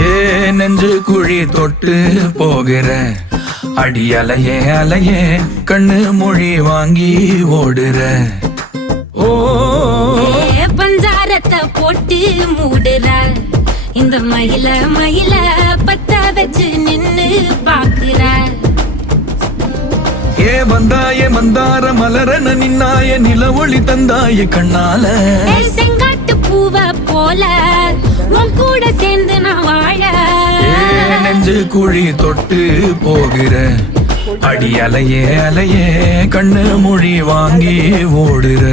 ஏ நெஞ்சு குழி தொட்டு போகிற அடி அலையே அலையே கண்ணு மொழி வாங்கி ஓடுற. ஓ பஞ்சாரத்தை போட்டு மூடுற இந்த மயில மயில பத்த வச்சு நின்னு பாக்குற. ஏ வந்தாய மந்தார மலரன நின்னாய நில ஒளி தந்தாய கண்ணால. செங்காட்டு பூவ போல உன் கூட சேர்ந்து நான் வாழ. நெஞ்சு குழி தொட்டு போகிற அடி அலையே அலையே கண்ணு மொழி வாங்கி ஓடுற.